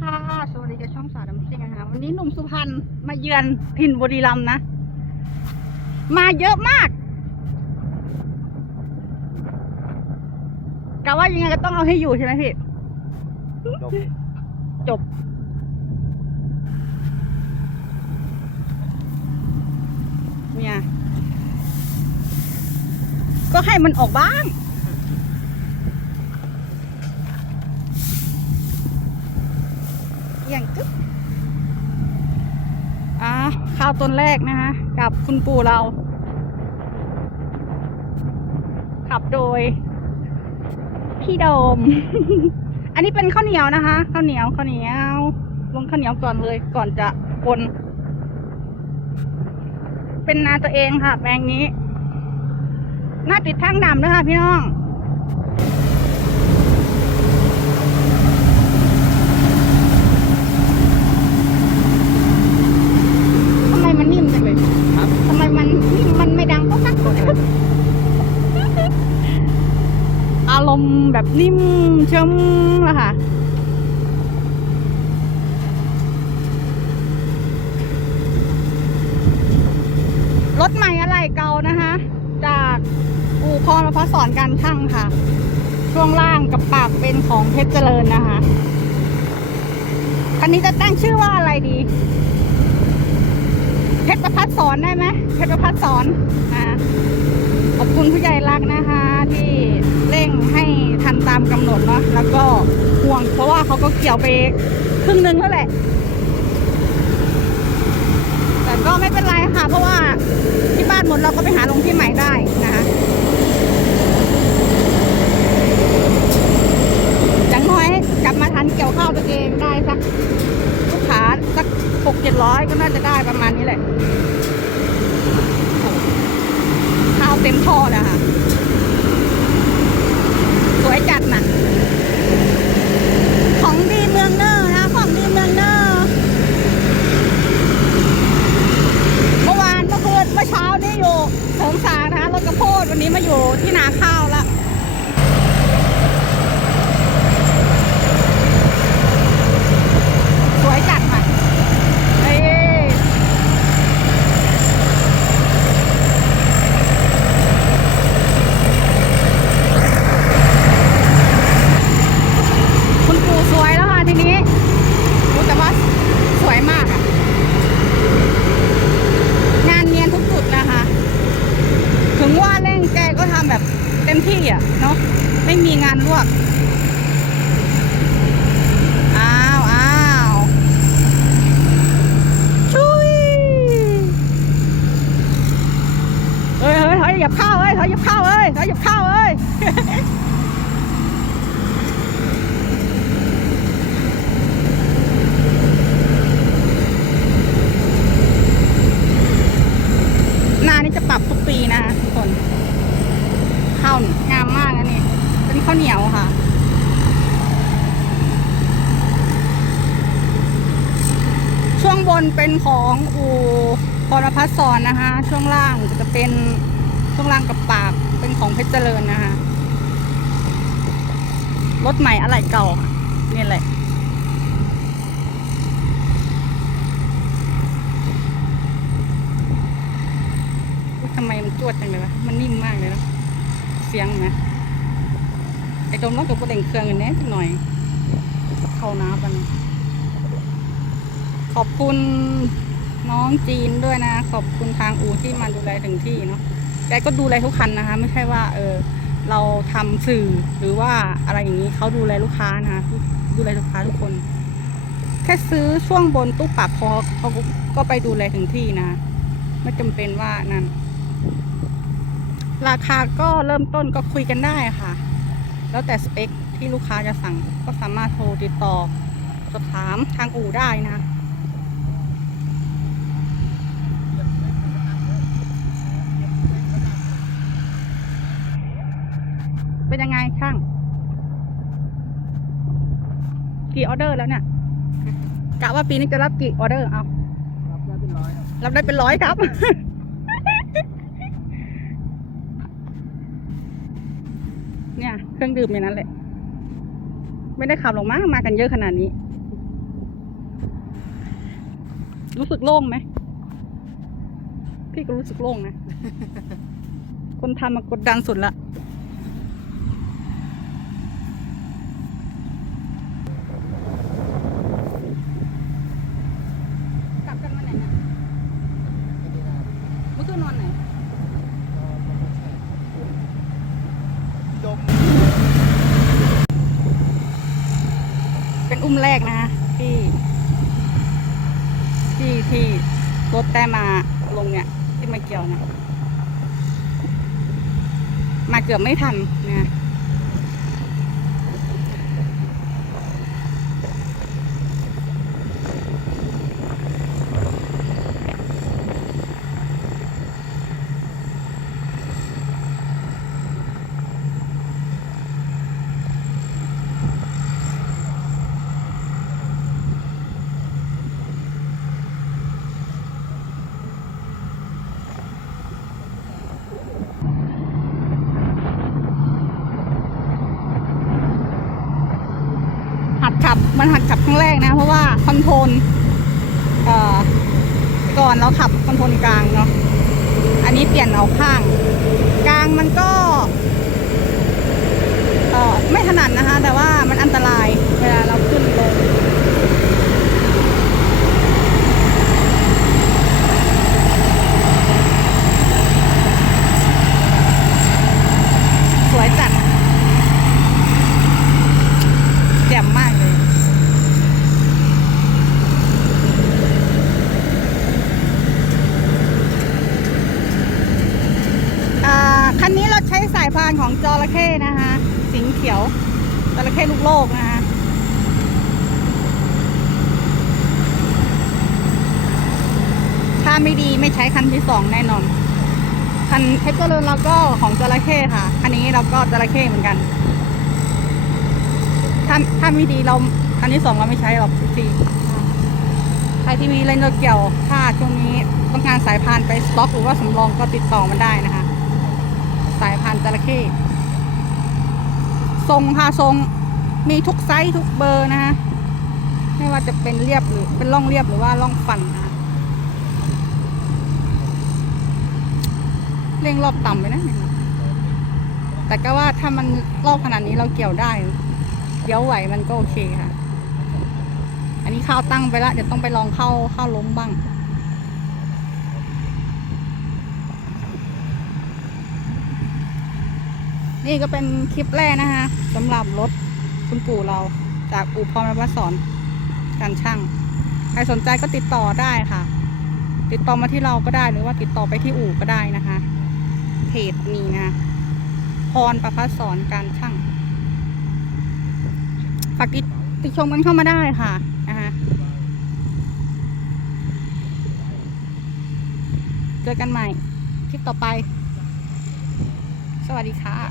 ค่ะ สวัสดีกับช่องสาวดำซิ่งนะคะ วันนี้หนุ่มสุพรรณมาเยือนถิ่นบุรีรัมย์นะ มาเยอะมากกะว่ายังไงก็ต้องเอาให้อยู่ใช่ไหมพี่ จบจบ เนี่ย ก็ให้มันออกบ้าง อย่างกึ๊บอะข้าวต้นแรกนะคะ กับคุณปู่เรา ขับโดย พี่โดม อันนี้เป็นข้าวเหนียวนะคะข้าวเหนียวข้าวเหนียว ลงข้าวเหนียวก่อนเลยก่อนจะคนเป็นนาตัวเองค่ะแปลงนี้ หน้าติดทางดำนะคะพี่น้อง ทำไมมันนิ่มจังเลย ครับ ทำไมมันนิ่มมันไม่ดังก็กักก็กักอารมณ์ แบบนิ่มชิมละค่ะรถใหม่อะไรเก่านะคะ จากอู่พรพสอนการช่างค่ะ ช่วงล่างกับปากเป็นของเพชรเจริญนะคะคันนี้จะตั้งชื่อว่าอะไรดี เพชรประพัดสอนได้ไหมเพชรประพัดสอนอ่า ขอบคุณผู้ใหญ่รักนะคะ ที่เร่งให้ทันตามกำหนดเนาะแล้วก็ห่วงเพราะว่าเขาก็เกี่ยวไปครึ่งหนึงแล้วแหละ แต่ก็ไม่เป็นไรค่ะ เพราะว่าที่บ้านหมดเราก็ไปหาลงที่ใหม่ได้นะคะอย่างน้อยกลับมาทันเกี่ยวข้าวตัวเองได้สักลูกค้าสักหกเจ็ดร้อยก็น่าจะได้ประมาณนี้แหละ พอเลยค่ะสวยจัดนะของดีเมืองเนอร์นะ ของดีเมืองเนอร์เมื่อวานเมื่อคืนเมื่อเช้านี่อยู่เสริมสางนะคะรถกระโพดวันนี้มาอยู่ที่นาข้าวละสวยจัดค่ะเอ้ย คุณปู่สวยแล้วค่ะทีนี้รู้แต่ว่าสวยมากอะงานเนียนทุกจุดนะคะ ถึงว่าเร่ง แบบเต็มที่อะเนาะไม่มีงานลวกอ้าวอ้าวชุยเฮ้ยเฮ้ยเฮ้ยอย่าเข้าเอ้ยเฮ้ยอย่าเข้าเอ้ยเฮ้ยอย่าเข้าเอ้ย นานี่จะปรับทุกปีนะคะทุกคน ข้าวงามมากอันนี้ เป็น ข้าวเหนียวค่ะ ช่วงบนเป็นของอูพรพัฒสอนนะคะ ช่วงล่างจะเป็นช่วงล่างกับปากเป็นของเพชรเจริญนะคะรถใหม่อะไรเก่าค่ะนี่แหละอุ๊ยทำไมมันจวดจังเลยวะมันนิ่มมากเลยนะเสียงนะ ไอ้ตรงนั้นกับประเด็นเครื่องกันแน่จังหน่อย เข้าน้ำกันขอบคุณน้องจีนด้วยนะ ขอบคุณทางอูที่มาดูแลถึงที่เนาะแกก็ดูแลทุกคันนะคะ ไม่ใช่ว่า เออ เราทำสื่อหรือว่าอะไรอย่างนี้เขาดูแลลูกค้านะคะดูแลลูกค้าทุกคน แค่ซื้อช่วงบนตู้ปรับพอเขาก็ไปดูแลถึงที่นะ ไม่จำเป็นว่านั่นราคาก็เริ่มต้นก็คุยกันได้ค่ะ แล้วแต่สเปคที่ลูกค้าจะสั่งก็สามารถโทรติดต่อสอบถามทางอู่ได้นะเป็นยังไงช่าง กี่ออเดอร์แล้วเนี่ยกะว่าปีนี้จะรับกี่ออเดอร์เอารับได้เป็นร้อยครับ เครื่องดื่มในนั้นแหละ ไม่ได้ขับลงมามากันเยอะขนาดนี้ รู้สึกโล่งไหม พี่ก็รู้สึกโล่งนะ คนทำมากดดันสุดละ แรกนะฮะที่ที่ที่รถแต่มาลงเนี่ยที่มาเกี่ยวเนี่ยมาเกือบไม่ทันนะ หัดขับ มันหักขับครั้งแรกนะ เพราะว่าคอนโทรลก่อนเราขับคอนโทรลกลางเนาะอันนี้เปลี่ยนเอาข้าง กลางมันก็ไม่ถนัดนะคะ แต่ว่ามันอันตรายเวลาเราขึ้นลงสวยจัด แจ่มมากเลย อ่า คันนี้เราใช้สายพานของจระเข้นะคะสิงเขียวจระเข้ลูกโลกนะคะถ้าไม่ดีไม่ใช้คันที่สองแน่นอน คันเพชรเจริญเราก็ของจระเข้ค่ะคันนี้เราก็จระเข้เหมือนกันถ้าถ้าไม่ดีเราคันที่สองเราไม่ใช้หรอกทุกทีใครที่มีเล่นรถเกี่ยวถ้าช่วงนี้ต้องการสายพานไปสต็อกหรือว่าสำรองก็ติดต่อมันได้นะคะ สายพานจระเข้ทรงค่ะทรงมีทุกไซส์ทุกเบอร์นะคะไม่ว่าจะเป็นเรียบหรือเป็นร่องเรียบหรือว่าร่องฟันนะเร่งรอบต่ำไปนะแต่ก็ว่าถ้ามันรอบขนาดนี้เราเกี่ยวได้เดี๋ยวไหวมันก็โอเคค่ะ อันนี้เข้าตั้งไปแล้วเดี๋ยวต้องไปลองเข้าเข้าล้มบ้าง นี่ก็เป็นคลิปแรกนะคะสำหรับรถคุณปู่เราจากอู่พรมประสอนการช่างใครสนใจก็ติดต่อได้ค่ะ ติดต่อมาที่เราก็ได้หรือว่าติดต่อไปที่อู่ก็ได้นะคะ เพจมีนะพรประพัสสอนการช่างฝากติดติดชมกันเข้ามาได้ค่ะนะคะเจอกันใหม่ คลิปต่อไป สวัสดีค่ะ